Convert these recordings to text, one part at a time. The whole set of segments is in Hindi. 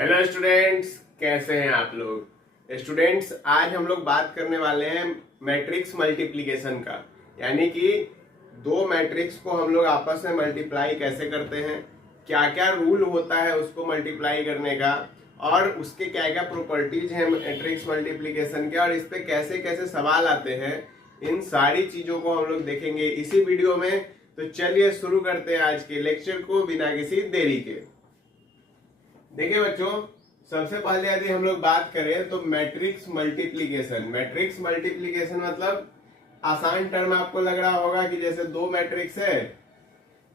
हेलो स्टूडेंट्स, कैसे हैं आप लोग। स्टूडेंट्स, आज हम लोग बात करने वाले हैं मैट्रिक्स मल्टीप्लिकेशन का, यानी कि दो मैट्रिक्स को हम लोग आपस में मल्टीप्लाई कैसे करते हैं, क्या क्या रूल होता है उसको मल्टीप्लाई करने का, और उसके क्या क्या प्रॉपर्टीज हैं मैट्रिक्स मल्टीप्लिकेशन के, और इस पे कैसे कैसे सवाल आते हैं। इन सारी चीजों को हम लोग देखेंगे इसी वीडियो में। तो चलिए शुरू करते हैं आज के लेक्चर को बिना किसी देरी के। देखिए बच्चों, सबसे पहले यदि हम लोग बात करें तो मैट्रिक्स मल्टीप्लिकेशन मतलब आसान टर्म आपको लग रहा होगा कि जैसे दो मैट्रिक्स है,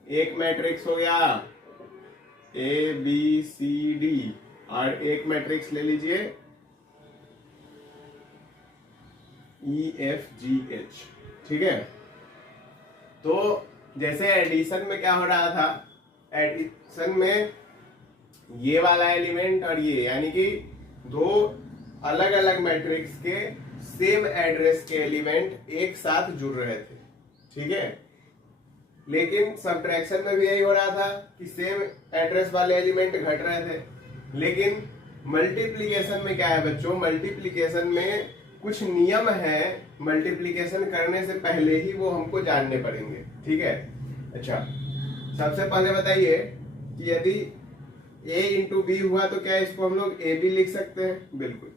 एक मैट्रिक्स हो गया ए बी सी डी और एक मैट्रिक्स ले लीजिए ई एफ जी एच। ठीक है, तो जैसे एडिशन में क्या हो रहा था, एडिशन में ये वाला एलिमेंट और ये, यानी कि दो अलग अलग मैट्रिक्स के सेम एड्रेस के एलिमेंट एक साथ जुड़ रहे थे। ठीक है, लेकिन सब्ट्रैक्शन में भी यही हो रहा था कि सेम एड्रेस वाले एलिमेंट घट रहे थे। लेकिन मल्टीप्लिकेशन में क्या है बच्चों, मल्टीप्लिकेशन में कुछ नियम है, मल्टीप्लिकेशन करने से पहले ही वो हमको जानने पड़ेंगे। ठीक है, अच्छा सबसे पहले बताइए कि यदि a इंटू बी हुआ तो क्या इसको हम लोग ए बी लिख सकते हैं? बिल्कुल।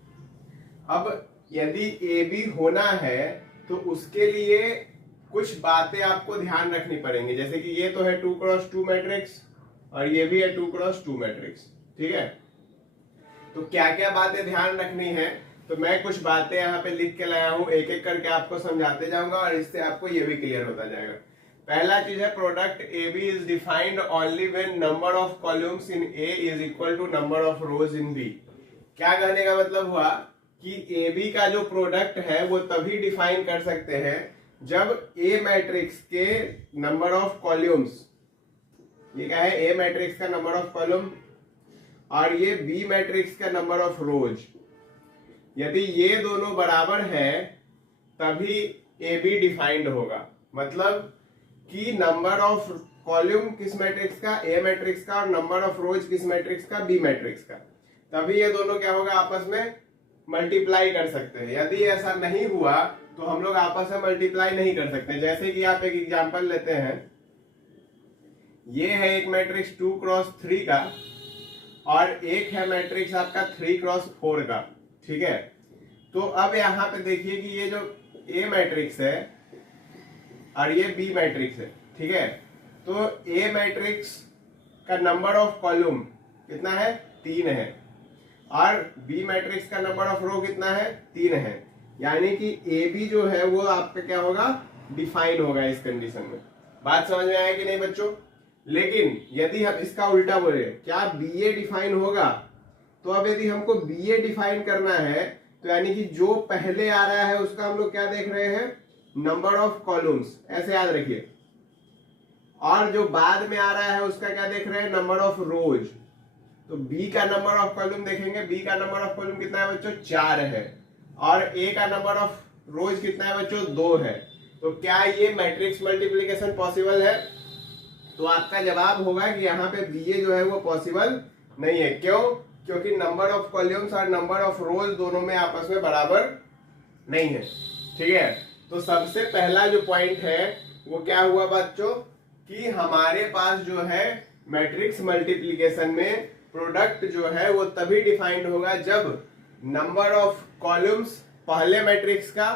अब यदि ए बी होना है तो उसके लिए कुछ बातें आपको ध्यान रखनी पड़ेंगी, जैसे कि ये तो है 2x2 मैट्रिक्स और ये भी है 2x2 मैट्रिक्स। ठीक है, तो क्या क्या बातें ध्यान रखनी है, तो मैं कुछ बातें यहाँ पे लिख के लाया हूं, एक एक करके आपको समझाते जाऊंगा और इससे आपको ये भी क्लियर होता जाएगा। पहला चीज है, product A B is defined only when number of columns in A is equal to number of rows in B. क्या कहने का मतलब हुआ कि ए बी का जो प्रोडक्ट है वो तभी डिफाइन कर सकते हैं जब ए मैट्रिक्स के नंबर ऑफ कॉलम्स, ये क्या है, ए मैट्रिक्स का नंबर ऑफ कॉलम और ये बी मैट्रिक्स का नंबर ऑफ रोज, यदि ये दोनों बराबर है तभी ए बी डिफाइंड होगा। मतलब कि नंबर ऑफ कॉलम किस मैट्रिक्स का, ए मैट्रिक्स का, और नंबर ऑफ रोज किस मैट्रिक्स का, बी मैट्रिक्स का, तभी ये दोनों क्या होगा, आपस में मल्टीप्लाई कर सकते हैं। यदि ऐसा नहीं हुआ तो हम लोग आपस में मल्टीप्लाई नहीं कर सकते। जैसे कि आप एक एग्जांपल लेते हैं, ये है एक मैट्रिक्स 2x3 का और एक है मैट्रिक्स आपका 3x4 का। ठीक है, तो अब यहाँ पे देखिए कि ये जो ए मैट्रिक्स है और ये बी मैट्रिक्स है। ठीक है, तो ए मैट्रिक्स का नंबर ऑफ कॉलम कितना है, 3 है, और बी मैट्रिक्स का नंबर ऑफ रो कितना है, 3 है। यानी कि ए बी जो है वो आपका क्या होगा, डिफाइन होगा इस कंडीशन में। बात समझ में आया कि नहीं बच्चों? लेकिन यदि हम इसका उल्टा बोले, क्या बी ए डिफाइन होगा? तो अब यदि हमको बी ए डिफाइन करना है तो यानी कि जो पहले आ रहा है उसका हम लोग क्या देख रहे हैं, नंबर ऑफ कॉलम्स, ऐसे याद रखिए, और जो बाद में आ रहा है उसका क्या देख रहे हैं, नंबर ऑफ रोज। तो बी का नंबर ऑफ कॉलम देखेंगे, बी का नंबर ऑफ कॉलम कितना है बच्चों, 4 है, और ए का नंबर ऑफ रोज कितना है बच्चों, 2 है। तो क्या ये मैट्रिक्स मल्टीप्लिकेशन पॉसिबल है? तो आपका जवाब होगा कि यहाँ पे बी ए जो है वो पॉसिबल नहीं है। क्यों? क्योंकि नंबर ऑफ कॉलम्स और नंबर ऑफ रोज दोनों में आपस में बराबर नहीं है। ठीक है, तो सबसे पहला जो पॉइंट है वो क्या हुआ बच्चों, कि हमारे पास जो है मैट्रिक्स मल्टीप्लिकेशन में प्रोडक्ट जो है वो तभी डिफाइंड होगा जब नंबर ऑफ कॉलम्स पहले मैट्रिक्स का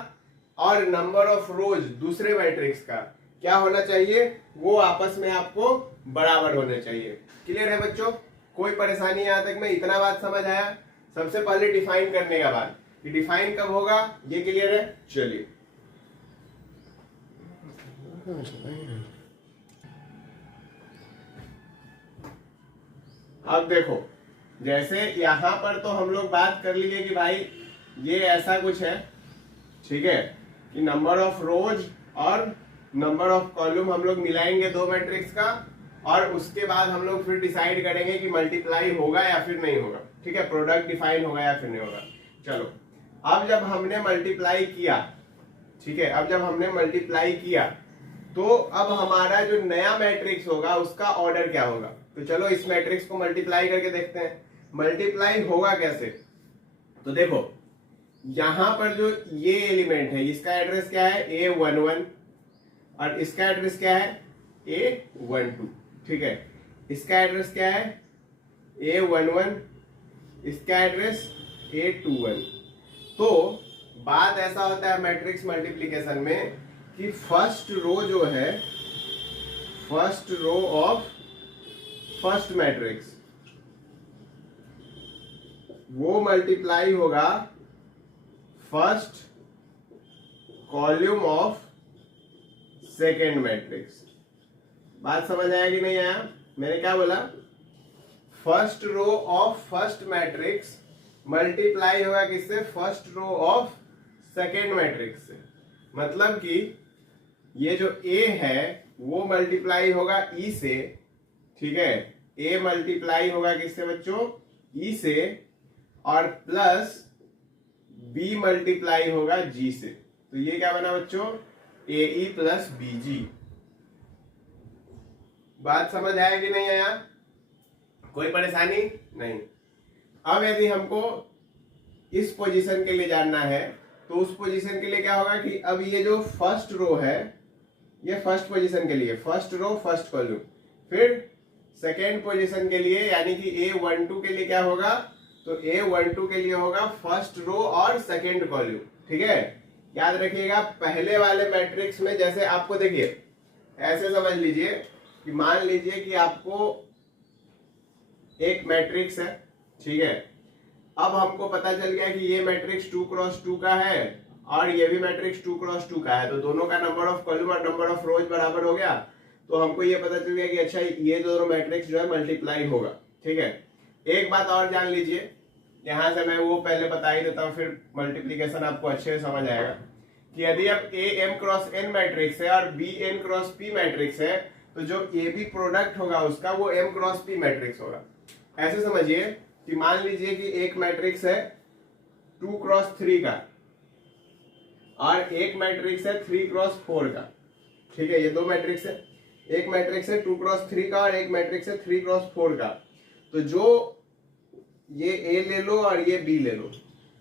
और नंबर ऑफ रोज दूसरे मैट्रिक्स का क्या होना चाहिए, वो आपस में आपको बराबर होने चाहिए। क्लियर है बच्चों? कोई परेशानी यहाँ तक में? इतना बात समझ आया? सबसे पहले डिफाइन करने का बाद कि डिफाइन कब होगा, ये क्लियर है? चलिए अब देखो, जैसे यहां पर तो हम लोग बात कर लिए कि भाई ये ऐसा कुछ है। ठीक है, कि नंबर ऑफ रोज और नंबर ऑफ कॉलम हम लोग मिलाएंगे दो मैट्रिक्स का, और उसके बाद हम लोग फिर डिसाइड करेंगे कि मल्टीप्लाई होगा या फिर नहीं होगा। ठीक है, प्रोडक्ट डिफाइन होगा या फिर नहीं होगा। चलो, अब जब हमने मल्टीप्लाई किया, ठीक है, अब जब हमने मल्टीप्लाई किया तो अब हमारा जो नया मैट्रिक्स होगा उसका ऑर्डर क्या होगा। तो चलो इस मैट्रिक्स को मल्टीप्लाई करके देखते हैं। मल्टीप्लाई होगा कैसे, तो देखो यहां पर जो ये एलिमेंट है इसका एड्रेस क्या है A11 और इसका एड्रेस क्या है A12, ठीक है। इसका एड्रेस क्या है A11, इसका एड्रेस A21। तो बात ऐसा होता है मैट्रिक्स मल्टीप्लिकेशन में कि फर्स्ट रो जो है, first row of first matrix वो मल्टीप्लाई होगा first column of second matrix. बात समझ आया कि नहीं आया? मैंने क्या बोला, first row of first matrix multiply होगा किससे, first row of second matrix से। मतलब कि ये जो A है वो मल्टीप्लाई होगा E से, ठीक है। A मल्टीप्लाई होगा किससे बच्चों, E से, और प्लस B मल्टीप्लाई होगा G से। तो ये क्या बना बच्चों, AE प्लस BG। बात समझ आया कि नहीं आया? कोई परेशानी नहीं। अब यदि हमको इस पोजीशन के लिए जानना है तो उस पोजीशन के लिए क्या होगा कि अब ये जो फर्स्ट रो है ये फर्स्ट पोजीशन के लिए, फर्स्ट रो फर्स्ट कॉलम, फिर सेकेंड पोजीशन के लिए यानी कि A12 के लिए क्या होगा, तो A12 के लिए होगा फर्स्ट रो और सेकेंड कॉलम, ठीक है। याद रखिएगा पहले वाले मैट्रिक्स में जैसे आपको देखिए ऐसे समझ लीजिए कि मान लीजिए कि आपको एक मैट्रिक्स है, ठीक है। अब हमको पता चल गया कि ये मैट्रिक्स 2x2 का है और ये भी मैट्रिक्स 2x2 का है, तो दोनों का नंबर ऑफ कॉलम और नंबर ऑफ रोज बराबर हो गया। तो हमको ये पता चल गया कि अच्छा ये दोनों मैट्रिक्स जो है मल्टीप्लाई होगा, ठीक है। एक बात और जान लीजिए, यहां से मैं वो पहले बता ही देता हूँ, फिर मल्टीप्लीकेशन आपको अच्छे से समझ आएगा कि यदि अब AM क्रॉस N मैट्रिक्स है और BN क्रॉस P मैट्रिक्स है तो जो AB प्रोडक्ट होगा उसका वो M क्रॉस P मैट्रिक्स होगा। ऐसे समझिए कि मान लीजिए कि एक मैट्रिक्स है 2x3 का और एक मैट्रिक्स है 3x4 का, ठीक है। ये दो मैट्रिक्स है, एक मैट्रिक्स है 2x3 का और एक मैट्रिक्स है 3x4 का। तो जो ये A ले लो और ये B ले लो,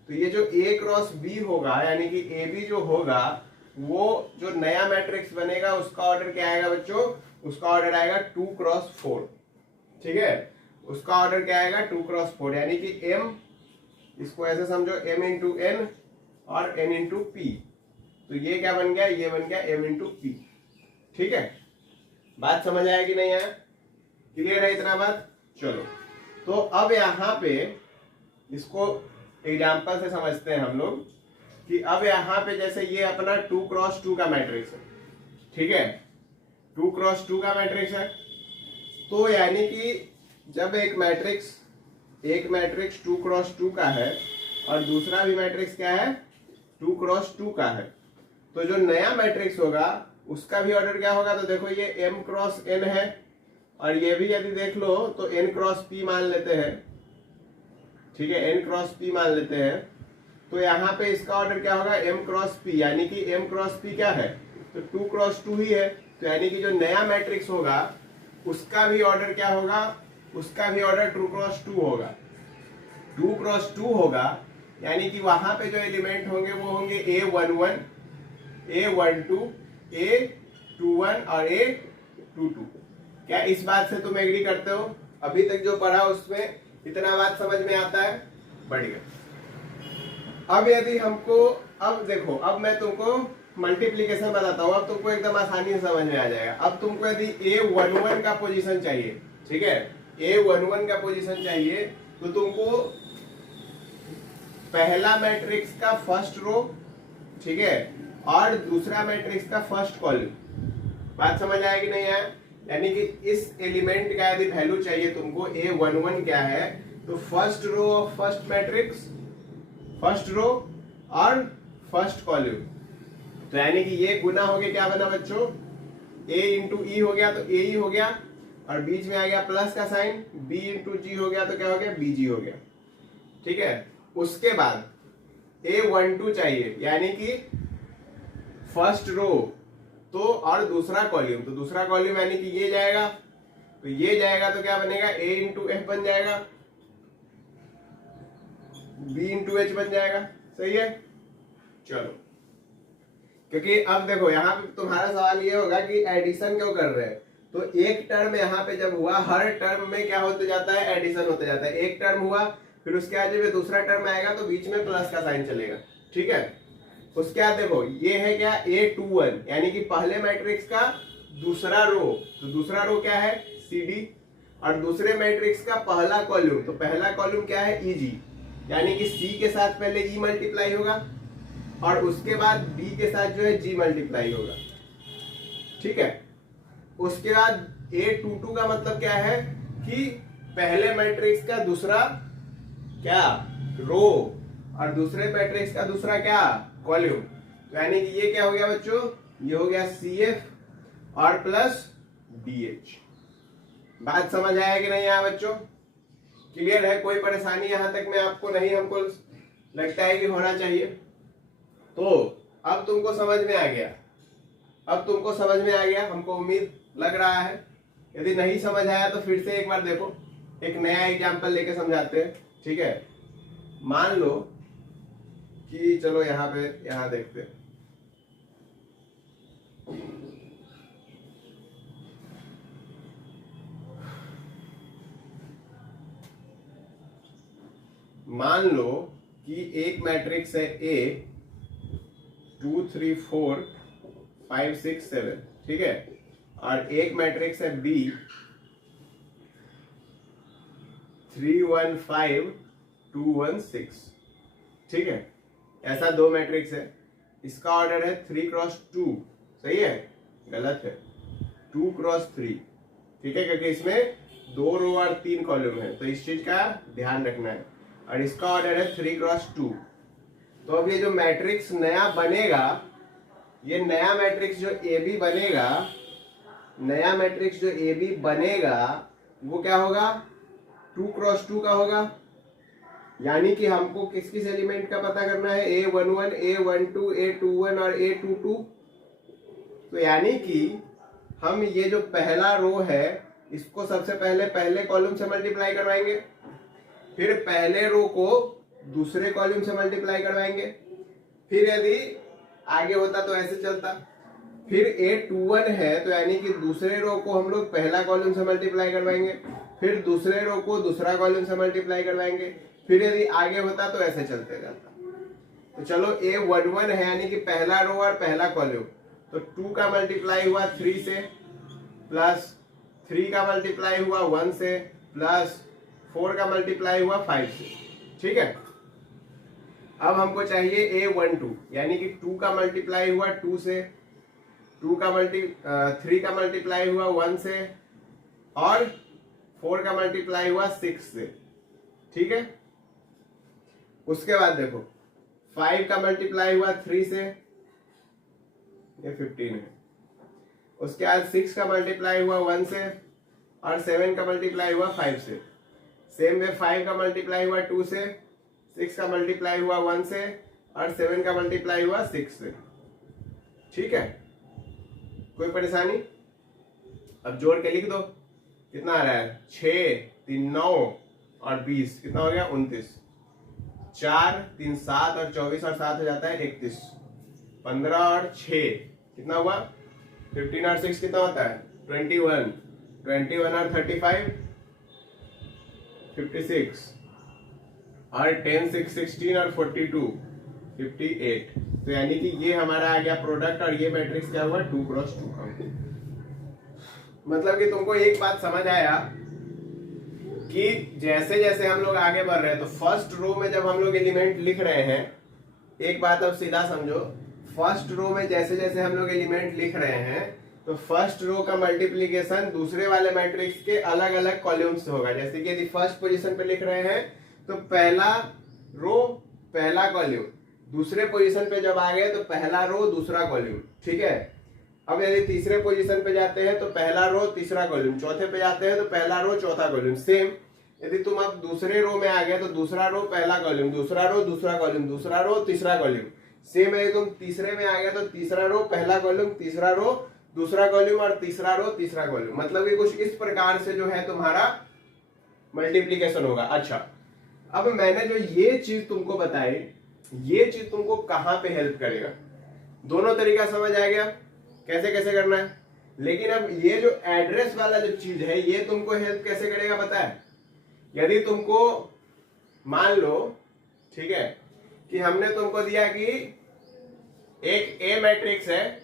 तो ये जो A क्रॉस B होगा यानी कि AB जो होगा वो जो नया मैट्रिक्स बनेगा उसका ऑर्डर क्या आएगा बच्चों, उसका ऑर्डर आएगा 2x4, ठीक है। उसका ऑर्डर क्या आएगा 2x4 यानी कि M, इसको ऐसे समझो M इंटू N और N इंटू P। तो ये क्या बन गया, ये बन गया M इंटू P, ठीक है। बात समझ आया कि नहीं आया? क्लियर है इतना बात? चलो तो अब यहाँ पे इसको एग्जाम्पल से समझते हैं हम लोग कि अब यहाँ पे जैसे ये अपना 2x2 का मैट्रिक्स है, ठीक है। 2x2 का मैट्रिक्स है, तो यानी कि जब एक मैट्रिक्स 2x2 का है और दूसरा भी मैट्रिक्स क्या है 2x2 का है, तो जो नया मैट्रिक्स होगा उसका भी ऑर्डर क्या होगा, तो देखो ये M क्रॉस N है और ये भी यदि देख लो तो N क्रॉस P मान लेते हैं, ठीक है। N क्रॉस P मान लेते हैं, तो यहाँ पे इसका ऑर्डर क्या होगा M क्रॉस P, यानी कि M क्रॉस P क्या है, तो 2x2 ही है। तो यानी कि जो नया मैट्रिक्स होगा उसका भी ऑर्डर क्या होगा, उसका भी ऑर्डर 2x2 होगा। 2x2 होगा यानी कि वहां पे जो एलिमेंट होंगे वो होंगे A11, A12, A21 और A22। क्या इस बात से तुम एग्री करते हो? अभी तक जो पढ़ा उसमें इतना बात समझ में आता है? बढ़िया। अब यदि हमको, अब देखो, अब मैं तुमको मल्टीप्लीकेशन बताता हूँ, अब तुमको एकदम आसानी से समझ में आ जाएगा। अब तुमको यदि A11 का पोजीशन चाहिए, ठीक है, A11 का पोजीशन चाहिए, तो तुमको पहला मैट्रिक्स का फर्स्ट रो, ठीक है, और दूसरा मैट्रिक्स का फर्स्ट कॉलम। बात समझ आया कि नहीं आया? यानी कि इस एलिमेंट का यदि वैल्यू चाहिए तुमको, A11 क्या है, तो first row of first matrix, first row और फर्स्ट कॉलम। तो यानी कि ये गुना हो गया, क्या बना बच्चों, A इंटू E हो गया तो AE हो गया, और बीच में आ गया प्लस का साइन, B इंटू G हो गया तो क्या हो गया, BG हो गया, ठीक है। उसके बाद A12 चाहिए यानी कि फर्स्ट रो तो और दूसरा कॉलम, तो दूसरा कॉलम यानी कि ये जाएगा, तो ये जाएगा तो क्या बनेगा, A इंटू F बन जाएगा, b इंटू एच बन जाएगा। सही है, चलो। क्योंकि अब देखो यहाँ पे तुम्हारा सवाल ये होगा कि एडिशन क्यों कर रहे हैं, तो एक टर्म यहाँ पे जब हुआ, हर टर्म में क्या होते जाता है, एडिशन होते जाता है। एक टर्म हुआ, फिर उसके बाद जब दूसरा टर्म आएगा तो बीच में प्लस का साइन चलेगा। ठीक है, उसके बाद देखो ये है क्या, A21, यानी कि पहले मैट्रिक्स का दूसरा रो, तो दूसरा रो क्या है, CD, और दूसरे मैट्रिक्स का पहला कॉलम, तो पहला कॉलम क्या है, EG, यानी कि C के साथ पहले E मल्टीप्लाई होगा और उसके बाद B के साथ जो है G मल्टीप्लाई होगा। ठीक है, उसके बाद A22 का मतलब क्या है कि पहले मैट्रिक्स का दूसरा क्या, रो, और दूसरे मैट्रिक्स का दूसरा क्या, कॉलम। तो यानी कि ये क्या हो गया बच्चों, ये हो गया CF और प्लस DH। बात समझ आया कि नहीं आया बच्चों, क्लियर है? कोई परेशानी यहां तक में आपको नहीं, हमको लगता है कि होना चाहिए। तो अब तुमको समझ में आ गया, अब तुमको समझ में आ गया, हमको उम्मीद लग रहा है। यदि नहीं समझ आया तो फिर से एक बार देखो, एक नया एग्जाम्पल लेके समझाते हैं। ठीक है, मान लो कि चलो यहाँ पे, यहाँ देखते हैं। मान लो कि एक मैट्रिक्स है A 2 3 4 5 6 7, ठीक है, और एक मैट्रिक्स है B 3 1 5 2 1 6। ठीक है, ऐसा दो मैट्रिक्स है। इसका ऑर्डर है 3 क्रॉस 2। सही है, गलत है, 2 क्रॉस 3। ठीक है, क्योंकि इसमें 2 रो और 3 कॉलम है, तो इस चीज का ध्यान रखना है। और इसका ऑर्डर है 3 क्रॉस 2। तो अब ये जो मैट्रिक्स नया बनेगा, ये नया मैट्रिक्स जो AB बनेगा, नया मैट्रिक्स जो AB बनेगा वो क्या होगा, 2 क्रॉस 2 का होगा। यानी कि हमको किस किस एलिमेंट का पता करना है, A11, A12, A21 और A22। तो यानी कि हम ये जो पहला रो है इसको सबसे पहले पहले कॉलम से मल्टीप्लाई करवाएंगे, फिर पहले रो को दूसरे कॉलम से मल्टीप्लाई करवाएंगे, फिर यदि आगे होता तो ऐसे चलता, फिर A21 है तो यानी कि दूसरे रो को हम लोग पहला कॉलम से मल्टीप्लाई करवाएंगे, फिर दूसरे रो को दूसरा कॉलम से मल्टीप्लाई करवाएंगे, फिर यदि आगे होता तो ऐसे चलते जाता। तो चलो A11 है यानी कि पहला रो और पहला कॉलम, तो 2 का मल्टीप्लाई हुआ 3 से, प्लस 3 का मल्टीप्लाई हुआ 1 से, प्लस 4 का मल्टीप्लाई हुआ 5 से। ठीक है, अब हमको चाहिए A12, यानी कि 2 का मल्टीप्लाई हुआ 2 से, 3 का मल्टीप्लाई हुआ 1 से, और 4 का मल्टीप्लाई हुआ 6 से। ठीक है, उसके बाद देखो 5 का मल्टीप्लाई हुआ 3 से, ये 15 है। उसके बाद 6 का मल्टीप्लाई हुआ 1 से, और 7 का मल्टीप्लाई हुआ 5 से। सेम वे 5 का मल्टीप्लाई हुआ 2 से, 6 का मल्टीप्लाई हुआ 1 से, और 7 का मल्टीप्लाई हुआ 6 से। ठीक है, कोई परेशानी? अब जोड़ के लिख दो, कितना आ रहा है, 6 3 9 और 20, कितना हो गया 29। 4 3 7 और 24 और 7 हो जाता है 31। 15 और 6 कितना हुआ, 15 और 6 कितना होता है 21। 21 और 35 56, और 10 6 16 और 42 58। तो यानी कि ये हमारा आ गया प्रोडक्ट, और ये मैट्रिक्स क्या हुआ 2 क्रॉस 2 का। मतलब कि तुमको एक बात समझ आया कि जैसे जैसे हम लोग आगे बढ़ रहे हैं, तो फर्स्ट रो में जब हम लोग एलिमेंट लिख रहे हैं, एक बात अब सीधा समझो, फर्स्ट रो में जैसे जैसे हम लोग एलिमेंट लिख रहे हैं तो फर्स्ट रो का मल्टीप्लीकेशन दूसरे वाले मैट्रिक्स के अलग अलग कॉलम्स से होगा। जैसे कि यदि फर्स्ट पोजीशन पे लिख रहे हैं तो पहला रो पहला कॉलम, दूसरे पोजीशन पे जब आ गए तो पहला रो दूसरा कॉलम। ठीक है, अब यदि तीसरे पोजीशन पे जाते हैं तो पहला रो तीसरा कॉलम, चौथे पे जाते हैं तो पहला रो चौथा कॉलम। सेम यदि तुम अब दूसरे रो में आ गए तो दूसरा रो पहला कॉलम, दूसरा रो दूसरा कॉलम, दूसरा रो तीसरा कॉलम। सेम यदि तुम तीसरे में आ गए तो तीसरा रो पहला कॉलम, तीसरा रो दूसरा कॉलम, और तीसरा रो तीसरा कॉलम। मतलब कि कुछ इस प्रकार से जो है तुम्हारा मल्टीप्लीकेशन होगा। अच्छा, अब मैंने जो ये चीज तुमको बताई, ये चीज तुमको कहां पे हेल्प करेगा, दोनों तरीका समझ आ गया कैसे कैसे करना है। लेकिन अब ये जो एड्रेस वाला जो चीज है ये तुमको हेल्प कैसे करेगा पता है? यदि तुमको मान लो, ठीक है, कि हमने तुमको दिया कि एक ए मैट्रिक्स है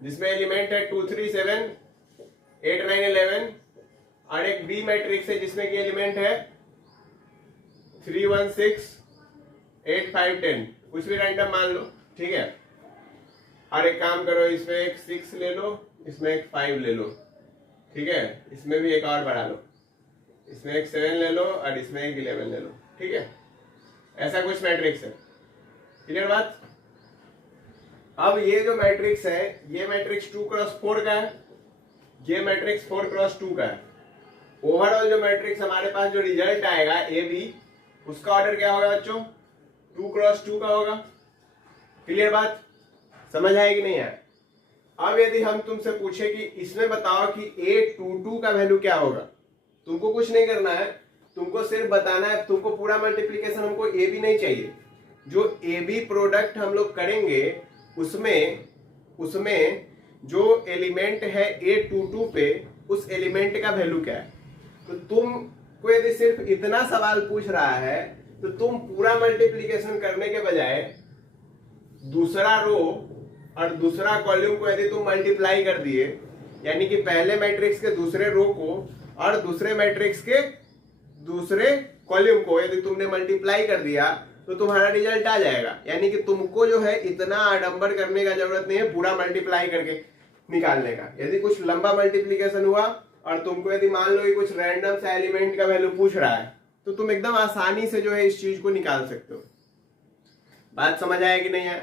जिसमें एलिमेंट है 2 3 7 8 9 11 और एक बी मैट्रिक्स है जिसमें कि एलिमेंट है 3 1 6 8 5 10, कुछ भी रैंडम मान लो, ठीक है। और एक काम करो, इसमें एक 6 ले लो, इसमें एक 5 ले लो, ठीक है, इसमें भी एक और बढ़ा लो, इसमें एक 7 ले लो और इसमें एक 11 ले लो, ठीक है। ऐसा कुछ मैट्रिक्स है, क्लियर बात? अब ये जो मैट्रिक्स है ये मैट्रिक्स 2 क्रॉस 4 का है, ये मैट्रिक्स 4 क्रॉस 2 का है। ओवरऑल जो मैट्रिक्स हमारे पास जो रिजल्ट आएगा ए बी, उसका ऑर्डर क्या होगा बच्चों? 2 क्रॉस 2 का होगा। क्लियर बात? समझ आएगी नहीं यार? अब यदि हम तुमसे पूछे कि इसमें बताओ कि A22 का वैल्यू क्या होगा, तुमको कुछ नहीं करना है, तुमको सिर्फ बताना है, तुमको पूरा मल्टीप्लीकेशन, हमको ए बी नहीं चाहिए। जो ए बी प्रोडक्ट हम लोग करेंगे उसमें जो एलिमेंट है A22 पे, उस एलिमेंट का वैल्यू क्या है। तो तुमको यदि सिर्फ इतना सवाल पूछ रहा है तो तुम पूरा मल्टीप्लीकेशन करने के बजाय दूसरा रो और दूसरा कॉलम को यदि तुम मल्टीप्लाई कर दिए, यानी कि पहले मैट्रिक्स के दूसरे रो को और दूसरे मैट्रिक्स के दूसरे कॉलम को यदि तुमने मल्टीप्लाई कर दिया तो तुम्हारा रिजल्ट आ जाएगा। यानी कि तुमको जो है इतना आडंबर करने का जरूरत नहीं है पूरा मल्टीप्लाई करके निकालने का। यदि कुछ लंबा मल्टीप्लीकेशन हुआ और तुमको यदि मान लो कि कुछ रैंडम सा एलिमेंट का वैल्यू पूछ रहा है तो तुम एकदम आसानी से जो है इस चीज को निकाल सकते हो। बात समझ आया कि नहीं है?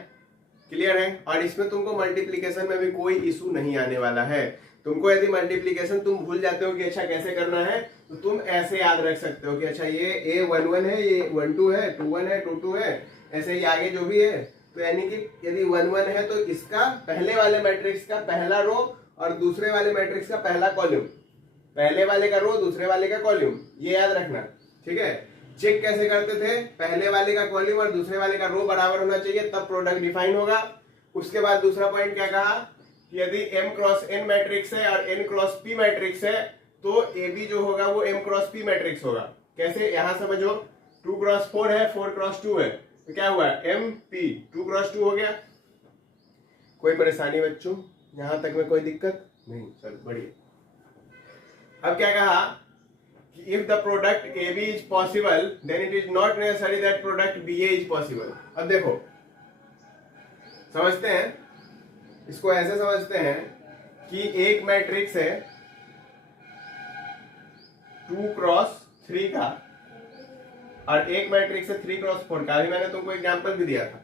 क्लियर है? और इसमें तुमको मल्टीप्लीकेशन में भी कोई इशू नहीं आने वाला है। तुमको यदि मल्टीप्लीकेशन तुम भूल जाते हो कि अच्छा कैसे करना है, तो तुम ऐसे याद रख सकते हो कि अच्छा ये A11 है, ये 12 है, 21 है, 22 है, ऐसे ही आगे जो भी है। तो यानी कि यदि 11 है तो इसका पहले वाले मैट्रिक्स का पहला रो और दूसरे वाले मैट्रिक्स का पहला कॉलम, पहले वाले का रो दूसरे वाले का कॉलम, ये याद रखना, ठीक है। चेक कैसे करते थे? पहले वाले का कॉलम और दूसरे वाले का रो बराबर होना चाहिए, तब प्रोडक्ट डिफाइन होगा। उसके बाद दूसरा पॉइंट क्या कहा कि यदि m क्रॉस n मैट्रिक्स है और n क्रॉस p मैट्रिक्स है तो ए बी जो होगा वो m क्रॉस p मैट्रिक्स होगा। कैसे? यहां समझो, 2 क्रॉस 4 है, 4 क्रॉस 2 है, तो क्या हुआ? m p 2 क्रॉस 2 हो गया। कोई परेशानी बच्चों? यहां तक में कोई दिक्कत नहीं? चलो बढ़िया। अब क्या कहा कि if the product AB is possible then it is not necessary that product BA is possible. अब देखो, समझते हैं इसको, ऐसे समझते हैं कि एक मैट्रिक्स है 2 क्रॉस 3 का और एक मैट्रिक्स है 3 क्रॉस 4 का। अभी मैंने तुमको एग्जांपल भी दिया था।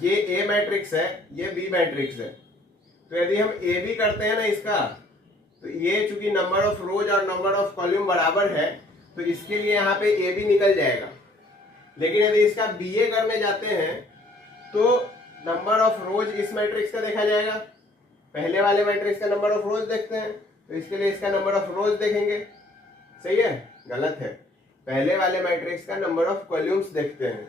ये A मैट्रिक्स है, ये B मैट्रिक्स है। तो यदि हम AB करते हैं ना इसका, तो ये चूंकि नंबर ऑफ रोज और नंबर ऑफ कॉलम बराबर है तो इसके लिए यहाँ पे AB निकल जाएगा। लेकिन यदि इसका BA करने जाते हैं तो नंबर ऑफ रोज इस मैट्रिक्स का देखा जाएगा, पहले वाले मैट्रिक्स का नंबर ऑफ रोज देखते हैं तो इसके लिए इसका नंबर ऑफ रोज देखेंगे। सही है? गलत है। पहले वाले मैट्रिक्स का नंबर ऑफ कॉलम्स देखते हैं,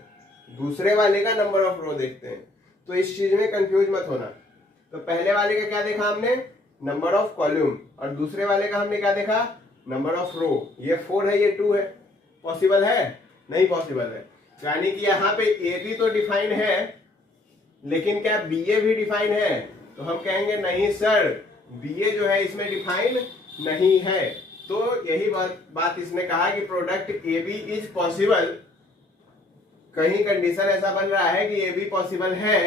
दूसरे वाले का नंबर ऑफ रो देखते हैं। तो इस चीज में कंफ्यूज मत होना। तो पहले वाले का क्या देखा हमने? नंबर ऑफ कॉलम, और दूसरे वाले का हमने क्या देखा? नंबर ऑफ रो। ये 4 है, ये 2 है। पॉसिबल है? नहीं पॉसिबल है। यानी कि यहाँ पे ए बी तो डिफाइन है, लेकिन क्या BA भी डिफाइन है? तो हम कहेंगे नहीं सर, BA जो है इसमें डिफाइन नहीं है। तो यही बात इसने कहा कि प्रोडक्ट AB इज पॉसिबल। कहीं कंडीशन ऐसा बन रहा है कि AB पॉसिबल है,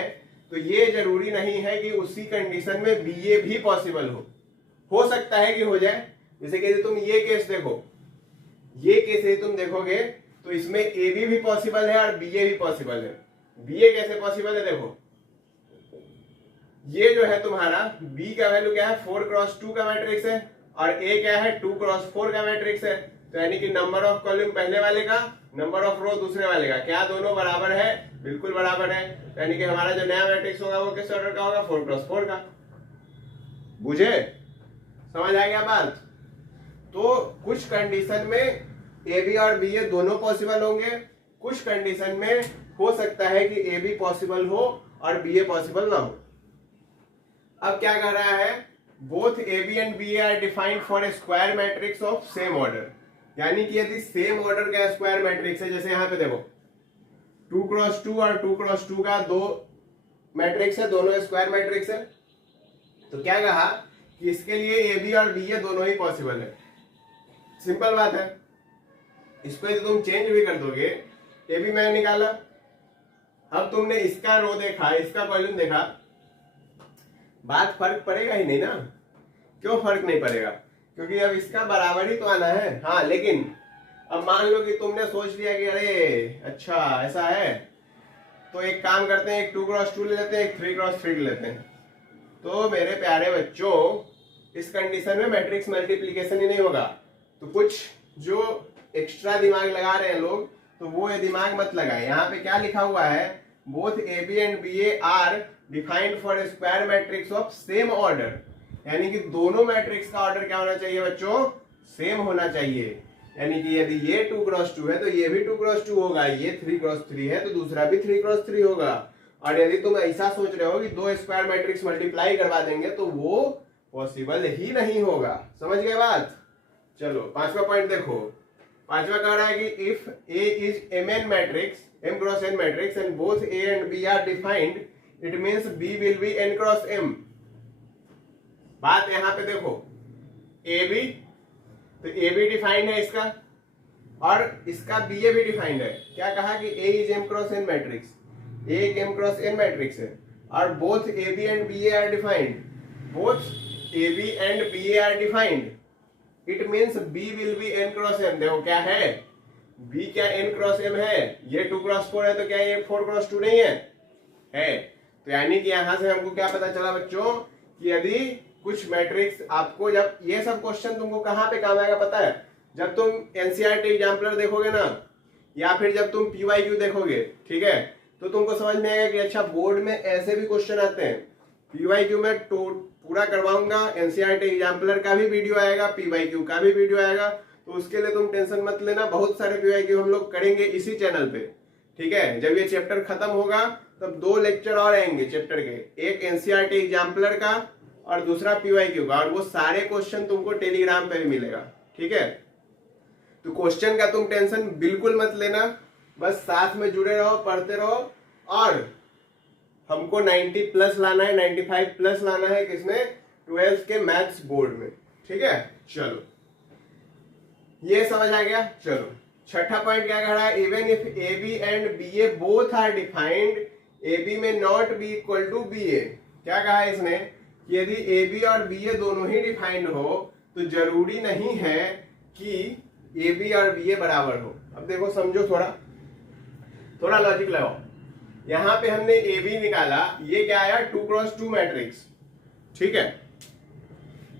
तो ये जरूरी नहीं है कि उसी कंडीशन में BA भी पॉसिबल हो सकता है कि हो जाए। जैसे कि तुम ये केस देखो, ये केस यदि तुम देखोगे तो इसमें AB भी पॉसिबल है और BA भी पॉसिबल है। BA कैसे पॉसिबल है? देखो, ये जो है तुम्हारा B का वैल्यू क्या है? 4 क्रॉस 2 का मैट्रिक्स है और A क्या है? 2 क्रॉस 4 का मैट्रिक्स है। तो यानी कि नंबर ऑफ कॉलम पहले वाले का, नंबर ऑफ रो दूसरे वाले का, क्या दोनों बराबर है? बिल्कुल बराबर है। यानी कि हमारा जो नया मैट्रिक्स होगा वो किस ऑर्डर का होगा? 4 क्रॉस 4 का। बुझे? समझ आ गया बात? तो कुछ कंडीशन में ए बी और बी ए दोनों पॉसिबल होंगे, कुछ कंडीशन में हो सकता है कि ए बी पॉसिबल हो और बी ए पॉसिबल ना हो। अब क्या कर रहा है, both A B and B A are defined for a square matrix of same order, यानी कि यदि सेम ऑर्डर का स्क्वायर मैट्रिक्स है, जैसे यहां पे देखो 2x2 और 2x2 का दो मैट्रिक्स है, दोनों स्क्वायर मैट्रिक्स है, तो क्या कहा कि इसके लिए ए बी और बी ए दोनों ही पॉसिबल है। सिंपल बात है, इसको यदि तुम चेंज भी कर दोगे, ए बी मैंने निकाला, अब तुमने इसका रो देखा, इसका कॉलम देखा, बात फर्क पड़ेगा ही नहीं ना। क्यों फर्क नहीं पड़ेगा, क्योंकि अब इसका बराबर ही तो आना है। हाँ, लेकिन अब मान लो कि तुमने सोच लिया कि अरे अच्छा ऐसा है, तो एक काम करते हैं, एक 2x2 ले लेते हैं, एक 3x3 ले लेते हैं। तो मेरे प्यारे बच्चों, इस कंडीशन में मैट्रिक्स मल्टीप्लीकेशन ही नहीं होगा, तो कुछ जो एक्स्ट्रा दिमाग लगा रहे हैं लोग, तो वो ये दिमाग मत लगाए। यहाँ पे क्या लिखा हुआ है, both A B and B A are defined for a square matrix of same order, यानी कि दोनों मैट्रिक्स का ऑर्डर क्या होना चाहिए बच्चों, सेम होना चाहिए। यानी कि यदि ये 2x2 है तो ये भी 2x2 होगा, ये 3x3 है तो दूसरा भी 3x3 होगा। और यदि तुम ऐसा सोच रहे हो कि दो स्क्वायर मैट्रिक्स मल्टीप्लाई करवा देंगे, तो वो पॉसिबल ही नहीं होगा। समझ गए बात? चलो पांचवा पॉइंट देखो। पांचवा कह रहा है कि if A is M N matrix, M cross N matrix and both A and B are defined, it means B will be N cross M. बात यहां पे देखो, ए बी, तो ए बी डिफाइंड है इसका, और इसका बी ए भी डिफाइंड है। क्या कहा कि A is M cross N matrix, A एक एम क्रॉस एन मैट्रिक्स है, और both A B and B A are defined, both A B and B A are defined, it means B will be N cross M. देखो क्या है, बी क्या एन क्रॉस एम है, ये 2x4 है, तो क्या ये 4x2 नहीं है? है। तो यानी कि यहां से हमको क्या पता चला बच्चों, कि यदि कुछ मैट्रिक्स आपको, जब ये सब क्वेश्चन तुमको कहां पे काम आएगा पता है, जब तुम एनसीईआरटी एग्जाम्पलर देखोगे ना, या फिर जब तुम पीवाईक्यू देखोगे, ठीक है, तो तुमको समझ में आएगा कि अच्छा बोर्ड में ऐसे भी क्वेश्चन आते हैं। पीवाईक्यू में पूरा करवाऊंगा, एनसीईआरटी एग्जाम्पलर का भी वीडियो आएगा, पीवाईक्यू का भी वीडियो आएगा, तो उसके लिए तुम टेंशन मत लेना। बहुत सारे पीवाईक्यू हम लोग करेंगे इसी चैनल पे, ठीक है। जब ये चैप्टर खत्म होगा तब 2 लेक्चर और आएंगे चैप्टर के, एक एनसीईआरटी एग्जाम्पलर का और दूसरा पीवाईक्यू का, और वो सारे क्वेश्चन तुमको टेलीग्राम पे भी मिलेगा, ठीक है। तो क्वेश्चन का तुम टेंशन बिल्कुल मत लेना, बस साथ में जुड़े रहो, पढ़ते रहो, और हमको 90 प्लस लाना है, 95 प्लस लाना है, किसमें? 12th के मैथ्स बोर्ड में, ठीक है। चलो ये समझ आ गया। चलो छठा पॉइंट क्या कह रहा है, even if A B and B A both are defined, A B में not B equal to B A. क्या कहा है इसने, कि यदि ए बी और बी ए दोनों ही डिफाइंड हो, तो जरूरी नहीं है कि ए बी और बी ए बराबर हो। अब देखो समझो, थोड़ा लॉजिक लगाओ। यहां पे हमने ए बी निकाला, ये क्या आया 2x2 मैट्रिक्स, ठीक है।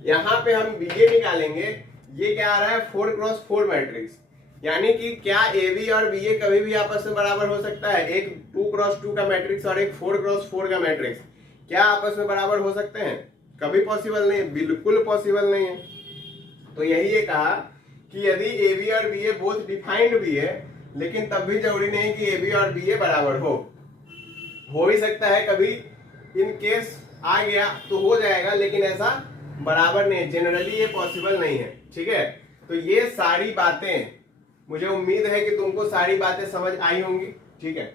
यहां पे हम बी ए निकालेंगे, ये क्या आ रहा है 4x4 मैट्रिक्स। यानी कि क्या ए बी और बी ए कभी भी आपस में बराबर हो सकता है? एक 2x2 का मैट्रिक्स और एक 4x4 का मैट्रिक्स क्या आपस में बराबर हो सकते हैं? कभी पॉसिबल नहीं है, बिल्कुल पॉसिबल नहीं है। तो यही ये कहा कि यदि ए बी और बी ए बोथ डिफाइंड भी है, लेकिन तब भी जरूरी नहीं कि ए बी और बी ए बराबर हो भी सकता है, कभी इन केस आ गया तो हो जाएगा, लेकिन ऐसा बराबर नहीं है, जनरली ये पॉसिबल नहीं है, ठीक है। तो ये सारी बातें, मुझे उम्मीद है कि तुमको सारी बातें समझ आई होंगी, ठीक है।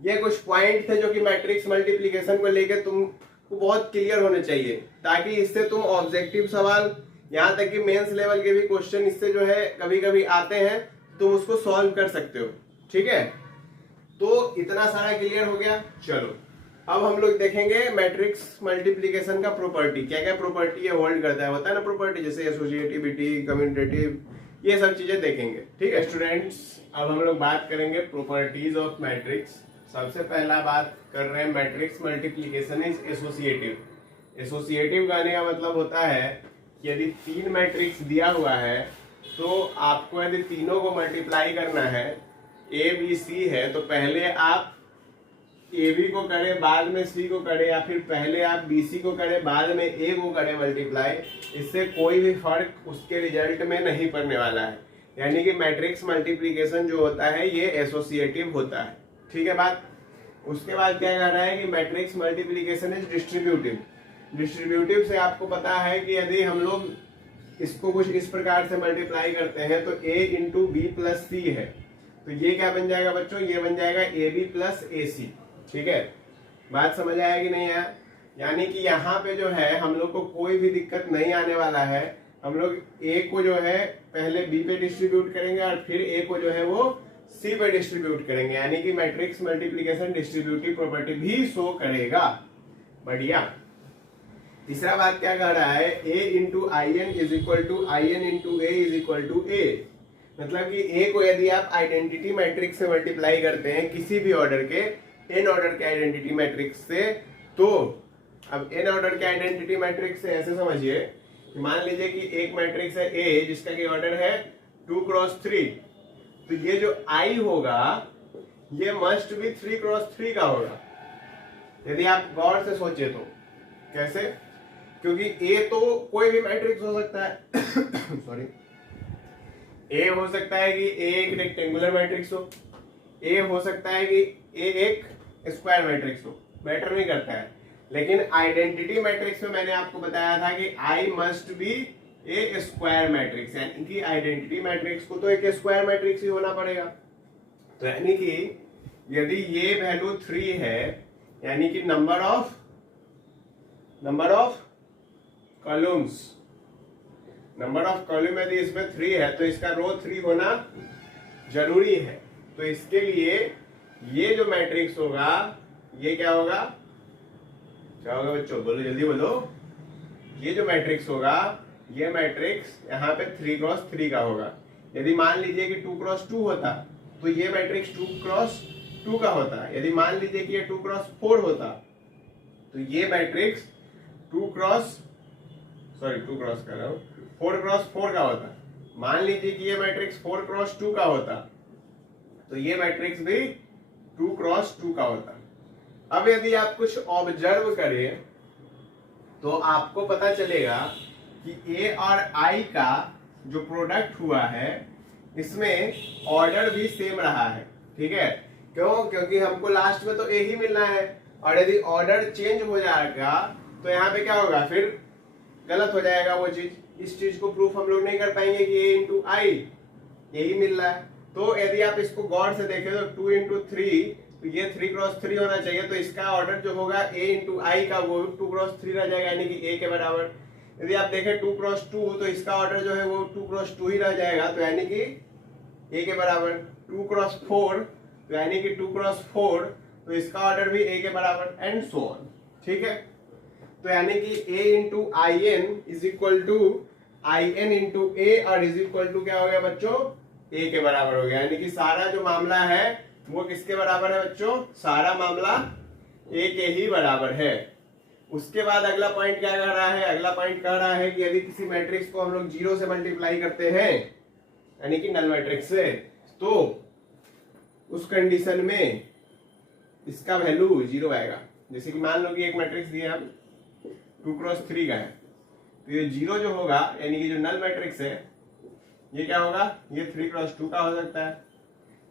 ये कुछ पॉइंट थे जो कि मैट्रिक्स मल्टीप्लिकेशन को लेकर तुमको बहुत क्लियर होने चाहिए, ताकि इससे तुम ऑब्जेक्टिव सवाल, यहाँ तक कि मेंस लेवल के भी क्वेश्चन इससे जो है कभी कभी आते हैं, तुम उसको सॉल्व कर सकते हो, ठीक है। तो इतना सारा क्लियर हो गया। चलो अब हम लोग देखेंगे मैट्रिक्स मल्टीप्लिकेशन का प्रॉपर्टी, क्या क्या प्रॉपर्टी ये होल्ड करता है, होता है ना प्रॉपर्टी, जैसे एसोसिएटिविटी, कम्यूटेटिव, ये सब चीजें देखेंगे, ठीक है स्टूडेंट्स। अब हम लोग बात करेंगे प्रॉपर्टीज ऑफ मैट्रिक्स। सबसे पहला बात कर रहे हैं, matrix multiplication is associative. Associative कहने का मतलब होता है कि यदि 3 मैट्रिक्स दिया हुआ है, तो आपको यदि तीनों को मल्टीप्लाई करना है, ए बी सी है, तो पहले आप ए बी को करें, बाद में सी को करें, या फिर पहले आप बी सी को करें, बाद में ए को करें मल्टीप्लाई, इससे कोई भी फर्क उसके रिजल्ट में नहीं पड़ने वाला है। यानी कि मैट्रिक्स मल्टीप्लीकेशन जो होता है ये एसोसिएटिव होता है। ठीक है बात। उसके बाद क्या कह रहा है कि matrix multiplication is distributive. Distributive से आपको पता है कि यदि हम लोग इसको कुछ इस प्रकार से मल्टीप्लाई करते हैं तो a इंटू बी प्लस सी है, तो ये क्या बन जाएगा बच्चों, ये बन जाएगा ए बी प्लस ए सी। ठीक है, बात समझ आया कि नहीं आया? यानी कि यहाँ पे जो है हम लोग को कोई भी दिक्कत नहीं आने वाला है। हम लोग a को जो है पहले b पे डिस्ट्रीब्यूट करेंगे और फिर a को जो है वो c पे डिस्ट्रीब्यूट करेंगे, यानी कि मैट्रिक्स मल्टीप्लीकेशन डिस्ट्रीब्यूटिव प्रॉपर्टी भी शो करेगा। बढ़िया। तीसरा बात क्या कह रहा है, a into I N is equal to I N into A is equal to A. मतलब कि a को यदि आप आइडेंटिटी मैट्रिक्स से मल्टीप्लाई करते हैं किसी भी ऑर्डर के n ऑर्डर के आइडेंटिटी मैट्रिक्स से, तो अब n ऑर्डर के आइडेंटिटी मैट्रिक्स से ऐसे समझिए कि मान लीजिए कि एक मैट्रिक्स है A जिसका कि ऑर्डर है 2 क्रॉस 3, तो ये जो I होगा ये मस्ट भी 3 क्रॉस 3 का होगा। यदि आप गौर से सोचे तो कैसे, क्योंकि A तो कोई भी मैट्रिक्स हो सकता है सॉरी, A हो सकता है कि A एक रेक्टेंगुलर मैट्रिक्स हो, A हो सकता है कि A एक स्क्वायर मैट्रिक्स हो, मैटर नहीं करता है। लेकिन आइडेंटिटी मैट्रिक्स में मैंने आपको बताया था कि I must be A square matrix, यानी कि आइडेंटिटी मैट्रिक्स को तो एक स्क्वायर मैट्रिक्स ही होना पड़ेगा। तो यानी कि यदि ये वैल्यू 3 है, यानी कि number of columns, number of column यदि इसमें 3 है तो इसका रो 3 होना जरूरी है। तो इसके लिए ये जो मैट्रिक्स होगा ये क्या होगा, क्या होगा बच्चों, बोलो जल्दी बोलो। ये जो मैट्रिक्स होगा ये मैट्रिक्स यहाँ पे 3 क्रॉस 3 का होगा। यदि मान लीजिए कि 2 क्रॉस 2 होता तो ये मैट्रिक्स 2 क्रॉस 2 का होता। यदि मान लीजिए कि ये 2 क्रॉस 4 होता तो ये मैट्रिक्स 4 क्रॉस फोर का होता। मान लीजिए कि ये मैट्रिक्स 4 क्रॉस 2 का होता तो ये मैट्रिक्स भी 2 क्रॉस 2 का होता। अब यदि आप कुछ ऑब्जर्व करें तो आपको पता चलेगा कि A और I का जो प्रोडक्ट हुआ है इसमें ऑर्डर भी सेम रहा है। ठीक है, क्यों? क्योंकि हमको लास्ट में तो A ही मिलना है, और यदि ऑर्डर चेंज हो जाएगा तो यहाँ पे क्या होगा, फिर गलत हो जाएगा वो चीज। इस चीज को प्रूफ हम लोग नहीं कर पाएंगे कि A इंटू आई यही मिल रहा है। तो यदि आप इसको गौर से देखें तो 2 इंटू 3, तो ये 3 क्रॉस 3 होना चाहिए, तो इसका ऑर्डर जो होगा A इंटू आई का वो 2 क्रॉस 3 रह जाएगा, यानी कि A के बराबर। यदि आप देखें 2 क्रॉस 2 तो इसका ऑर्डर जो है वो 2 क्रॉस 2 ही रह जाएगा, तो यानी कि A के बराबर। 2 क्रॉस 4 तो यानी कि 2 क्रॉस 4, तो इसका ऑर्डर भी A के बराबर, एंड सो ऑन। ठीक है, तो यानी कि A into I N is equal to I N into A, और इज इक्वल टू क्या हो गया बच्चों, A के बराबर हो गया। यानी कि सारा जो मामला है वो किसके बराबर है बच्चों, सारा मामला A के ही बराबर है। उसके बाद अगला पॉइंट क्या कह रहा है, अगला पॉइंट कह रहा है कि यदि किसी मैट्रिक्स को हम लोग 0 से मल्टीप्लाई करते हैं यानी कि नल मैट्रिक्स से, तो उस कंडीशन में इसका वैल्यू 0 आएगा। जैसे कि मान लो कि एक मैट्रिक्स दिया हम 2 क्रॉस 3 का है, तो ये 0 जो होगा यानी कि जो नल मैट्रिक्स है ये क्या होगा, ये 3 क्रॉस 2 का हो सकता है।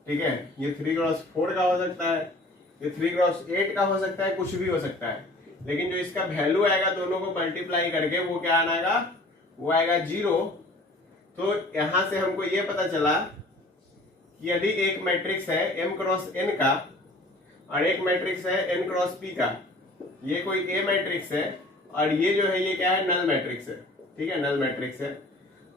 ठीक है, ये 3 क्रॉस 4 का हो सकता है, ये 3 क्रॉस 8 का हो सकता है, कुछ भी हो सकता है। लेकिन जो इसका वैल्यू आएगा दोनों को मल्टीप्लाई करके वो क्या आएगा, वो आएगा 0। तो यहां से हमको ये पता चला कि यदि एक मैट्रिक्स है m क्रॉस n का और एक मैट्रिक्स है n क्रॉस p का, ये कोई A मैट्रिक्स है और ये जो है ये क्या है, नल मैट्रिक्स है। ठीक है, नल मैट्रिक्स है।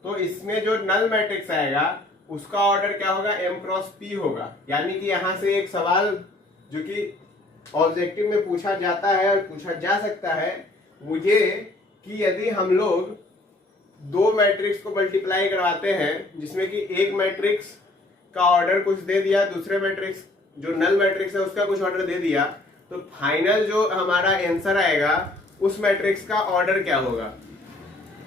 तो इसमें जो नल मैट्रिक्स आएगा उसका ऑर्डर क्या होगा, m क्रॉस p होगा। यानी कि यहां से एक सवाल जो कि ऑब्जेक्टिव में पूछा जाता है और पूछा जा सकता है वो ये कि यदि हम लोग दो मैट्रिक्स को मल्टीप्लाई करवाते हैं जिसमें कि एक मैट्रिक्स का ऑर्डर कुछ दे दिया, दूसरे मैट्रिक्स जो नल मैट्रिक्स है उसका कुछ ऑर्डर दे दिया, तो फाइनल जो हमारा आंसर आएगा उस मैट्रिक्स का ऑर्डर क्या होगा,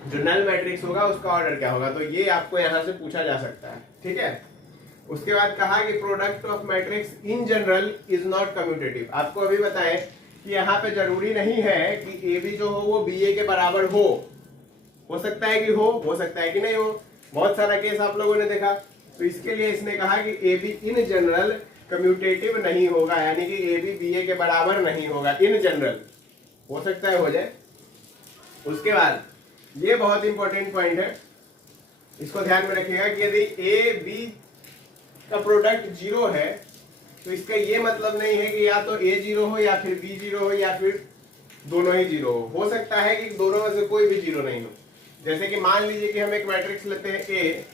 जो नल मैट्रिक्स होगा उसका ऑर्डर क्या होगा। तो ये आपको यहां से पूछा जा सकता है। ठीक है, उसके बाद कहा कि product of matrix in general is not commutative. आपको अभी बताएं कि यहाँ पे जरूरी नहीं है कि ए बी जो हो वो बी ए के बराबर हो सकता है कि हो सकता है कि नहीं हो। बहुत सारा केस आप लोगों ने देखा तो इसके लिए इसने कहा कि A be in general commutative नहीं होगा, यानी कि ए बी बी ए के बराबर नहीं होगा इन जनरल। हो सकता है हो जाए। उसके बाद ये बहुत इंपॉर्टेंट पॉइंट है, इसको ध्यान में रखिएगा कि यदि ए बी का प्रोडक्ट जीरो है तो इसका ये मतलब नहीं है कि या तो ए जीरो हो या फिर बी जीरो हो या फिर दोनों ही जीरो हो सकता है कि दोनों में से कोई भी जीरो नहीं हो। जैसे कि मान लीजिए कि हम एक मैट्रिक्स लेते हैं ए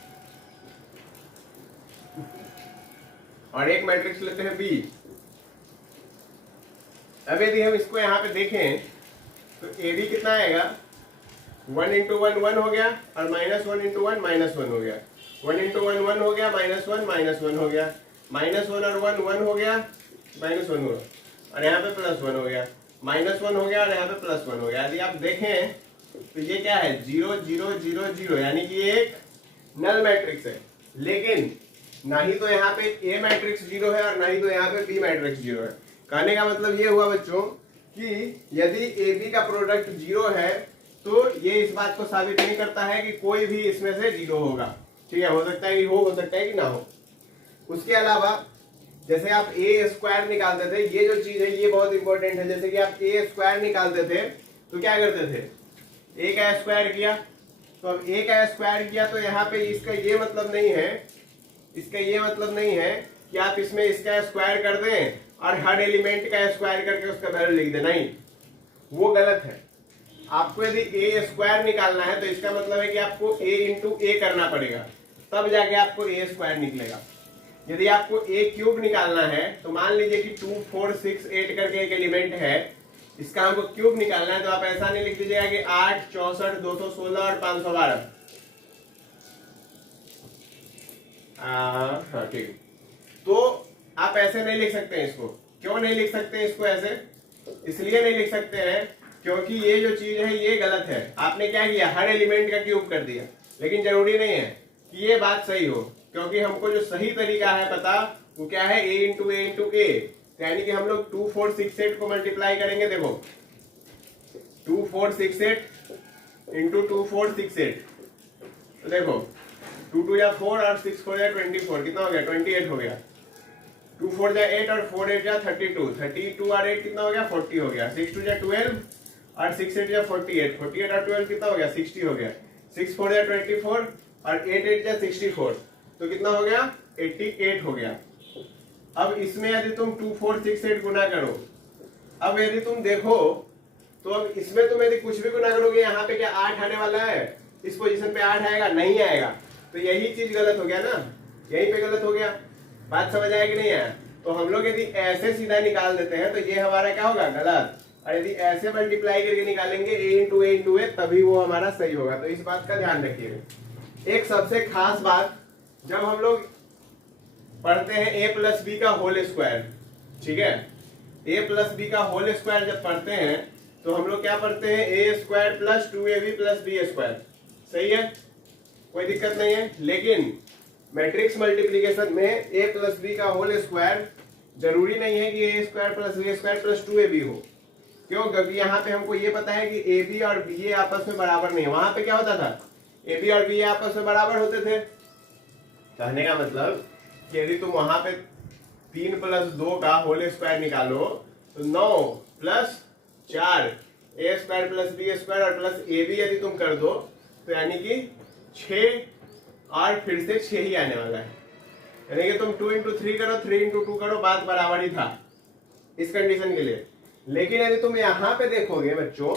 और एक मैट्रिक्स लेते हैं बी। अब यदि हम इसको यहाँ पे देखें तो ए बी कितना आएगा, 1 इंटू 1 1 हो गया और -1 इंटू 1 -1 हो गया, 1 इंटू 1 1 हो गया, -1 -1 हो गया, -1 और 1 1 हो गया, -1 हो गया और यहाँ पे +1 हो गया, -1 हो गया और यहाँ पे +1 हो गया। यदि आप देखें तो ये क्या है, 0 0 0 0, यानी कि ये एक नल मैट्रिक्स है। लेकिन ना ही तो यहाँ पे ए मैट्रिक्स जीरो है और ना ही तो यहाँ पे बी मैट्रिक्स जीरो है। कहने का मतलब ये हुआ बच्चों कि यदि ए बी का प्रोडक्ट जीरो है तो ये इस बात को साबित नहीं करता है कि कोई भी इसमें से जीरो होगा। ठीक है, हो सकता है कि हो सकता है कि ना हो। उसके अलावा जैसे आप ए स्क्वायर निकालते थे, ये जो चीज है ये बहुत इंपॉर्टेंट है। जैसे कि आप ए स्क्वायर निकालते थे तो क्या करते थे, ए का स्क्वायर किया, तो अब ए का स्क्वायर किया तो यहाँ पे इसका ये मतलब नहीं है, इसका ये मतलब नहीं है कि आप इसमें इसका स्क्वायर कर दें और हर एलिमेंट का स्क्वायर करके उसका वैल्यू लिख दें, नहीं, वो गलत है। आपको यदि ए स्क्वायर निकालना है तो इसका मतलब है कि आपको ए इंटू ए करना पड़ेगा, तब जाके आपको ए स्क्वायर निकलेगा। यदि आपको ए क्यूब निकालना है तो मान लीजिए कि 2 4 6 8 करके एक एलिमेंट है, इसका हमको क्यूब निकालना है, तो आप ऐसा नहीं लिख दीजिएगा कि 8 64 216 और 512। हाँ ठीक, तो आप ऐसे नहीं लिख सकते हैं इसको। क्यों नहीं लिख सकते हैं इसको ऐसे? इसलिए नहीं लिख सकते हैं क्योंकि ये जो चीज है ये गलत है। आपने क्या किया, हर एलिमेंट का क्यूब कर दिया, लेकिन जरूरी नहीं है कि ये बात सही हो, क्योंकि हमको जो सही तरीका है पता वो क्या है, a इंटू ए, यानी कि हम लोग 2 4 6 8 को मल्टीप्लाई करेंगे। देखो 2 4 6 8 इंटू 2 4 6 8, तो देखो 2 2 या 4 और 6 4 या 24, कितना हो गया, 28 हो गया। 2 4 जा 8 और 4 8 जा 32, 32 और 8 कितना हो गया, 40 हो गया। 6 2 जा 12 और 6 8 जा 48, 48 और 12 कितना हो गया, 60 हो गया। 6 4 जा 24 और 8 8 जा 64, तो कितना हो गया, 88 हो गया। अब इसमें यदि तुम 2 4 6 8 गुना करो, अब यदि तुम देखो तो अब इसमें तुम यदि कुछ भी गुना करोगे, यहाँ पे क्या 8 आने वाला है, इस पोजीशन पे 8 आएगा, नहीं आएगा, तो यही चीज गलत हो गया ना, यहीं पे गलत हो गया। बात समझ आया कि नहीं आया? तो हम लोग यदि ऐसे सीधा निकाल देते हैं तो ये हमारा क्या होगा, गलत, और यदि ऐसे मल्टीप्लाई करके निकालेंगे a इंटू ए तभी वो हमारा सही होगा। तो इस बात का ध्यान रखिएगा। एक सबसे खास बात, जब हम लोग पढ़ते हैं a प्लस बी का होल स्क्वायर, ठीक है, a प्लस बी का होल स्क्वायर जब पढ़ते हैं तो हम लोग क्या पढ़ते हैं, a square plus 2ab plus B square. सही है, कोई दिक्कत नहीं है। लेकिन मैट्रिक्स मल्टीप्लीकेशन में a प्लस बी का होल स्क्वायर जरूरी नहीं है कि a square plus B square plus 2ab हो। क्यों? क्योंकि यहाँ पे हमको ये पता है कि ए बी और बी ए आपस में बराबर नहीं है। वहां पे क्या होता था, ए बी और बी ए आपस में बराबर होते थे। कहने का मतलब कि यदि तुम वहां पे 3 + 2 का होल स्क्वायर निकालो तो 9 + 4 ए स्क्वायर प्लस बी स्क्वायर और प्लस ए बी यदि तुम कर दो तो यानी कि 6 और फिर से 6 ही आने वाला है। यानी कि तुम 2 इंटू 3 करो, 3 इंटू 2 करो, बात बराबर ही था इस कंडीशन के लिए। लेकिन यदि तुम यहाँ पे देखोगे बच्चों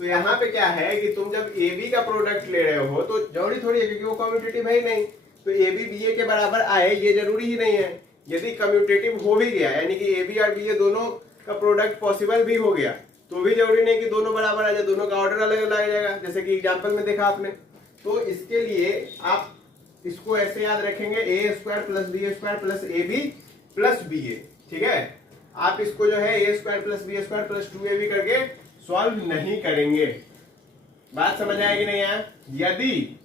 तो यहाँ पे क्या है कि तुम जब ए बी का प्रोडक्ट ले रहे हो तो जरूरी थोड़ी है, क्योंकि वो कम्यूटेटिव है ही नहीं, तो ए बी बी ए के बराबर आए ये जरूरी ही नहीं है। यदि कम्यूटेटिव हो भी गया, यानी कि ए बी और बी ए दोनों का प्रोडक्ट पॉसिबल भी हो गया, तो भी जरूरी नहीं कि दोनों बराबर आ जाए, दोनों का ऑर्डर अलग अलग आ जाएगा, जैसे कि एग्जाम्पल में देखा आपने। तो इसके लिए आप इसको ऐसे याद रखेंगे, a square plus B square plus a b plus b a. ठीक है, आप इसको जो है a square plus B square plus 2ab करके सॉल्व नहीं करेंगे। बात समझ आएगी नहीं यार? यदि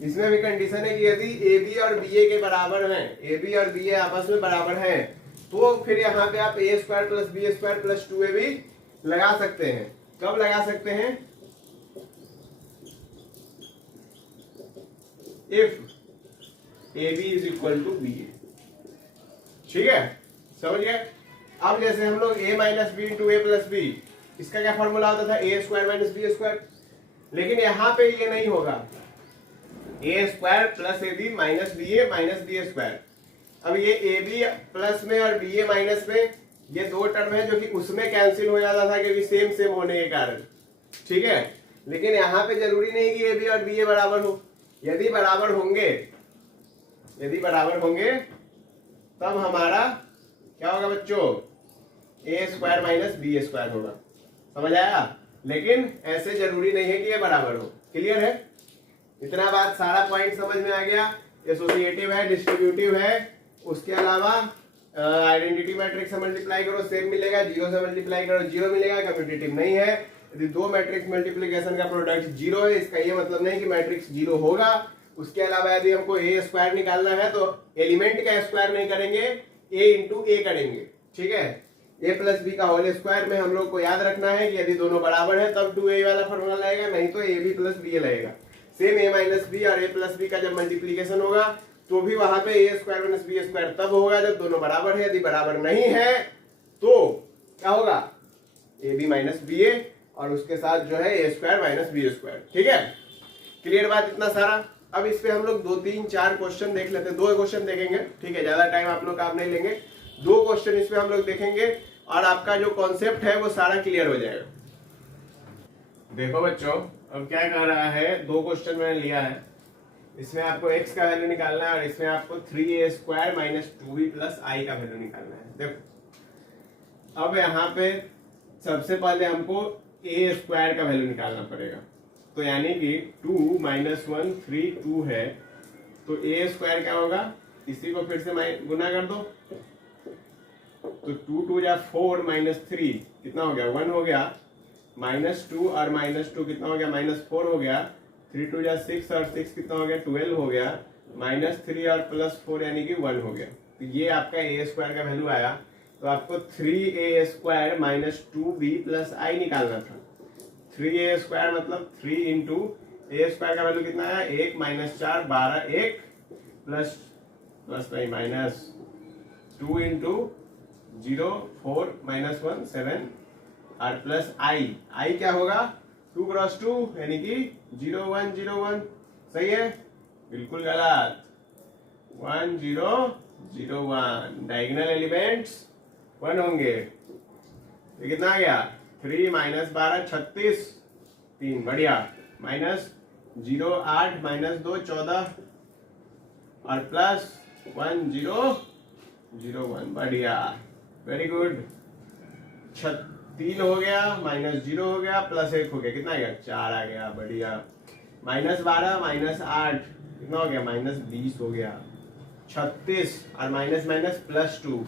इसमें भी कंडीशन है कि यदि ए बी और बी ए के बराबर हैं, ए बी और बी ए आपस में बराबर हैं, तो फिर यहाँ पे आप a square plus B square plus 2ab लगा सकते हैं। कब लगा सकते हैं? If A B is equal to B a. ठीक है, समझ गए। अब जैसे हम लोग a minus b into a plus b, इसका क्या फॉर्मूला होता था, a square minus b square, लेकिन यहाँ पे ये नहीं होगा, a square plus a b minus b square. अब ये ए बी प्लस में और बी ए माइनस में ये दो टर्म है जो कि उसमें कैंसिल हो जाता था क्योंकि सेम सेम होने के कारण। ठीक है, लेकिन यहाँ पे जरूरी नहीं कि ए बी और बी ए बराबर हो। यदि बराबर होंगे तब हमारा क्या होगा बच्चों, ए स्क्वायर माइनस बी स्क्वायर होगा। समझ आया, लेकिन ऐसे जरूरी नहीं है कि ये बराबर हो। क्लियर है, इतना बात सारा पॉइंट समझ में आ गया। एसोसिएटिव है, डिस्ट्रीब्यूटिव है, उसके अलावा आइडेंटिटी मैट्रिक्स से मल्टीप्लाई करो सेम मिलेगा, जीरो से मल्टीप्लाई करो जीरो मिलेगा, कम्यूटेटिव नहीं है। यदि दो मैट्रिक्स मल्टीप्लीकेशन का प्रोडक्ट जीरो है, इसका ये मतलब नहीं कि मैट्रिक्स जीरो होगा। उसके अलावा यदि हमको ए स्क्वायर निकालना है तो एलिमेंट का स्क्वायर नहीं करेंगे, ए इंटू ए करेंगे। ठीक है, ए प्लस बी का होल स्क्वायर में हम लोग को याद रखना है कि यदि दोनों बराबर है तब 2a वाला फॉर्मूला लगेगा, नहीं तो ए बी प्लस बी लगेगा। सेम ए माइनस बी और ए प्लस बी का जब मल्टीप्लीकेशन होगा तो भी वहां पे ए स्क्वायर माइनस बी स्क्वायर तब होगा जब दोनों बराबर है। यदि बराबर नहीं है तो क्या होगा, ए बी माइनस बी ए और उसके साथ जो है a square minus b square. ठीक है, क्लियर बात इतना सारा। अब इस पे हम लोग 2 3 4 क्वेश्चन देख लेते हैं, 2 क्वेश्चन देखेंगे। ठीक है, ज्यादा टाइम आप लोग का आप नहीं लेंगे, 2 क्वेश्चन इस पे हम लोग देखेंगे और आपका जो कॉन्सेप्ट है वो सारा क्लियर हो जाएगा। देखो बच्चों, अब क्या कह रहा है, 2 क्वेश्चन मैंने लिया है, इसमें आपको x का वैल्यू निकालना है और इसमें आपको 3a square minus 2b plus i का वैल्यू निकालना है। देखो अब यहाँ पे सबसे पहले हमको a स्क्वायर का वैल्यू निकालना पड़ेगा, तो यानी कि 2 माइनस 1 3 2 है, तो a स्क्वायर क्या होगा, इसी को फिर से गुना कर दो, तो 2 2 जा 4 माइनस 3 कितना हो गया 1 हो गया, माइनस 2 और माइनस 2 कितना हो गया माइनस 4 हो गया, 3 2 जा 6 और 6 कितना हो गया 12 हो गया, माइनस 3 और प्लस 4 यानी कि 1 हो गया। तो ये आपका ए स्क्वायर का वैल्यू आया। तो आपको 3a square minus 2b plus i निकालना था। 3a स्क्वायर मतलब 3 इंटू ए स्क्वायर का वैल्यू कितना आया 1 माइनस 4 12 1 प्लस नहीं माइनस 2 इंटू 0 4 माइनस 1 7 और प्लस i क्या होगा 2 क्रॉस 2 यानी कि 0 1 0 1। सही है, बिल्कुल गलत, 1 0 0 1। डायगोनल एलिमेंट्स 1 होंगे। ये कितना आ गया 3 माइनस 12 36 3 बढ़िया, माइनस 0 8 माइनस 2 14 और प्लस 1 0 0 1 बढ़िया, वेरी गुड। 3 हो गया माइनस 0 हो गया प्लस 1 हो गया, कितना आ गया 4 आ गया, बढ़िया। माइनस 12 माइनस 8 कितना हो गया माइनस 20 हो गया, 36 और माइनस माइनस प्लस 2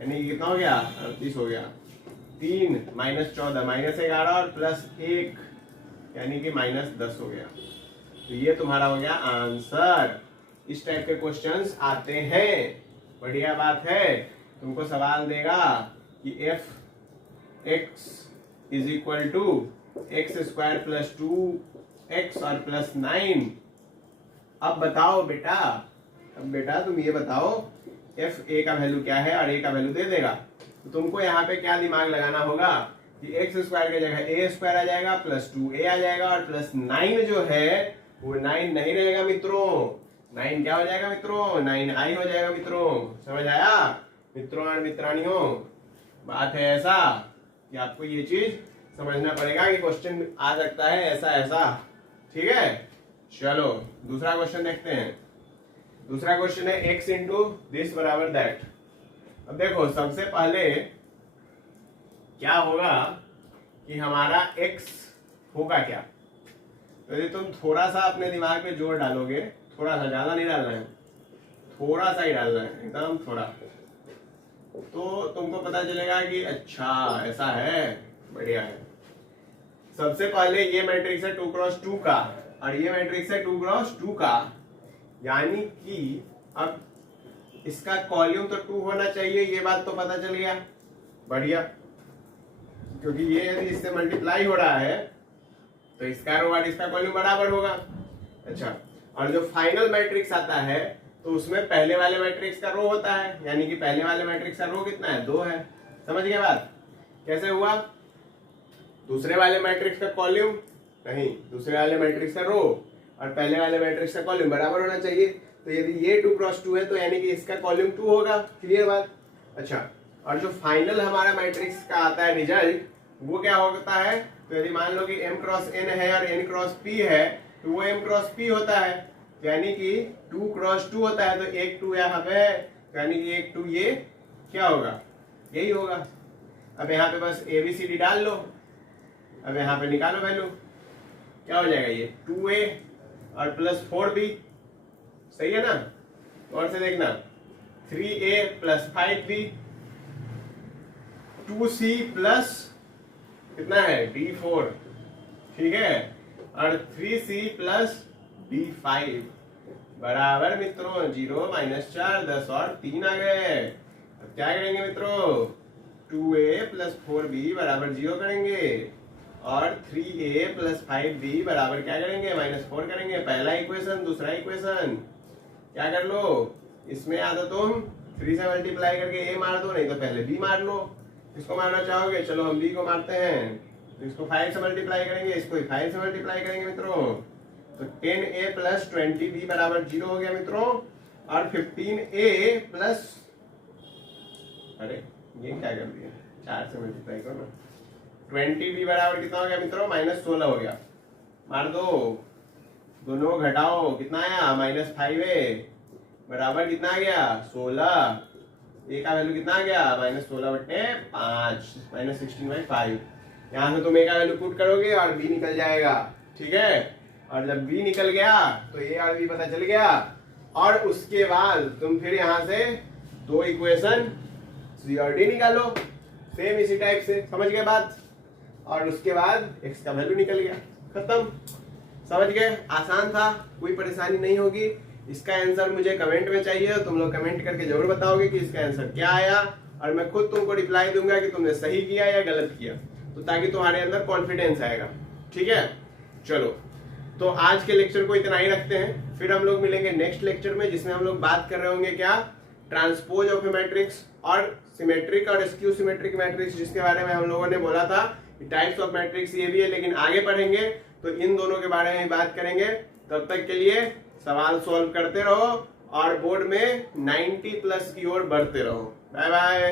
यानी कितना हो गया 38 हो गया। 3 माइनस 14 माइनस 11 और प्लस 1 यानी कि माइनस 10 हो गया। तो ये तुम्हारा हो गया आंसर। इस टाइप के क्वेश्चंस आते हैं, बढ़िया बात है। तुमको सवाल देगा कि F X is equal to X square plus 2x और प्लस 9। अब बताओ बेटा, तुम ये बताओ एफ ए का वैल्यू क्या है और ए का वैल्यू दे देगा, तो तुमको यहाँ पे क्या दिमाग लगाना होगा कि एक्स स्क्वायर की जगह ए स्क्वायर आ जाएगा प्लस 2a आ जाएगा और प्लस 9 जो है वो 9 नहीं रहेगा मित्रों, 9 क्या हो जाएगा मित्रों 9i हो जाएगा मित्रों। समझ आया मित्रों और मित्रानियों? बात है ऐसा कि आपको ये चीज समझना पड़ेगा कि क्वेश्चन आ सकता है ऐसा ऐसा। ठीक है, चलो दूसरा क्वेश्चन देखते हैं। दूसरा क्वेश्चन है x इंटू दिस बराबर दैट। अब देखो सबसे पहले क्या होगा कि हमारा x होगा क्या, तो यदि तुम थोड़ा सा अपने दिमाग पे जोर डालोगे, थोड़ा सा, ज्यादा नहीं डालना है, थोड़ा सा ही डालना है, एकदम थोड़ा, तो तुमको पता चलेगा कि अच्छा ऐसा है, बढ़िया है। सबसे पहले ये मैट्रिक्स है 2 क्रॉस 2 का और ये मैट्रिक्स है 2 क्रॉस 2 का, यानी कि अब इसका कॉल्यूम तो 2 होना चाहिए, ये बात तो पता चल गया, बढ़िया, क्योंकि ये यदि इससे मल्टीप्लाई हो रहा है तो इसका रो और इसका कॉल्यूम बराबर होगा। अच्छा, और जो फाइनल मैट्रिक्स आता है तो उसमें पहले वाले मैट्रिक्स का रो होता है, यानी कि पहले वाले मैट्रिक्स का रो कितना है, 2 है। समझ गए बात कैसे हुआ? दूसरे वाले मैट्रिक्स का कॉलम नहीं, दूसरे वाले मैट्रिक्स का रो और पहले वाले मैट्रिक्स का कॉलम बराबर होना चाहिए। तो यदि ये 2 क्रॉस 2 है तो यानी कि इसका कॉलम 2 होगा। क्लियर बात? अच्छा, और जो फाइनल हमारा मैट्रिक्स का आता है रिजल्ट, वो क्या होता है? तो यदि मान लो कि m क्रॉस n है और n क्रॉस p है, तो वो m क्रॉस p होता है, यानी कि 2 क्रॉस 2 होता है। तो एक 2 यहाँ पे है, यानी कि एक 2 ये क्या होगा, यही होगा। अब यहाँ पे बस ABCD डाल लो, अब यहाँ पे निकालो वैल्यू, क्या हो जाएगा ये 2a और प्लस 4b, सही है ना? और से देखना 3a plus 5b, 2c plus कितना है d4, ठीक है, और 3c प्लस d5 बराबर मित्रों 0 - 4 10 और 3 आ गए। अब क्या करेंगे मित्रों, 2a प्लस 4b बराबर 0 करेंगे और 3a प्लस 5b बराबर क्या करेंगे, -4 करेंगे। पहला इक्वेशन, दूसरा इक्वेशन क्या कर लो, इसमें या तो तुम 3 से मल्टीप्लाई करके a मार दो, नहीं तो पहले b मार लो। इसको मारना चाहोगे, चलो हम b को मारते हैं, तो इसको 5 से मल्टीप्लाई करेंगे, इसको 5 से मल्टीप्लाई करेंगे मित्रों। तो 10a प्लस 20b बराबर 0 हो गया मित्रों। और 15a प्लस, अरे ये क्या कर दिया, 4 से मल्टीप्लाई करो ना, 20b बराबर कितना हो गया मित्रों, -16 हो गया। मार दो, दोनों घटाओ, कितना आया, -5a बराबर कितना आ गया, 16। a का वैल्यू कितना आ गया, -16/5, -16/5। यहाँ से तुम a का वैल्यू पुट करोगे और b निकल जाएगा, ठीक है। और जब b निकल गया तो a और b पता चल गया, और उसके बाद तुम फिर यहाँ से 2 इक्वेशन c और d निकालो, सेम इसी टाइप से। समझ गए बात? और उसके बाद x का वैल्यू निकल गया, खत्म। समझ गए? आसान था, कोई परेशानी नहीं होगी। इसका आंसर मुझे कमेंट में चाहिए, तुम लोग कमेंट करके जरूर बताओगे कि इसका आंसर क्या आया, और मैं खुद तुमको रिप्लाई दूंगा कि तुमने सही किया या गलत किया, तो ताकि तुम्हारे अंदर कॉन्फिडेंस आएगा, ठीक है। चलो, तो आज के लेक्चर को इतना ही रखते हैं, फिर हम लोग मिलेंगे नेक्स्ट लेक्चर में, जिसमें हम लोग बात कर रहे होंगे क्या, ट्रांसपोज ऑफ ए मैट्रिक्स और सिमेट्रिक और स्क्यू सिमेट्रिक मैट्रिक्स, जिसके बारे में हम लोगों ने बोला था टाइप्स ऑफ मैट्रिक्स ये भी है, लेकिन आगे पढ़ेंगे तो इन दोनों के बारे में बात करेंगे। तब तक के लिए सवाल सॉल्व करते रहो और बोर्ड में 90+ की ओर बढ़ते रहो। Bye bye.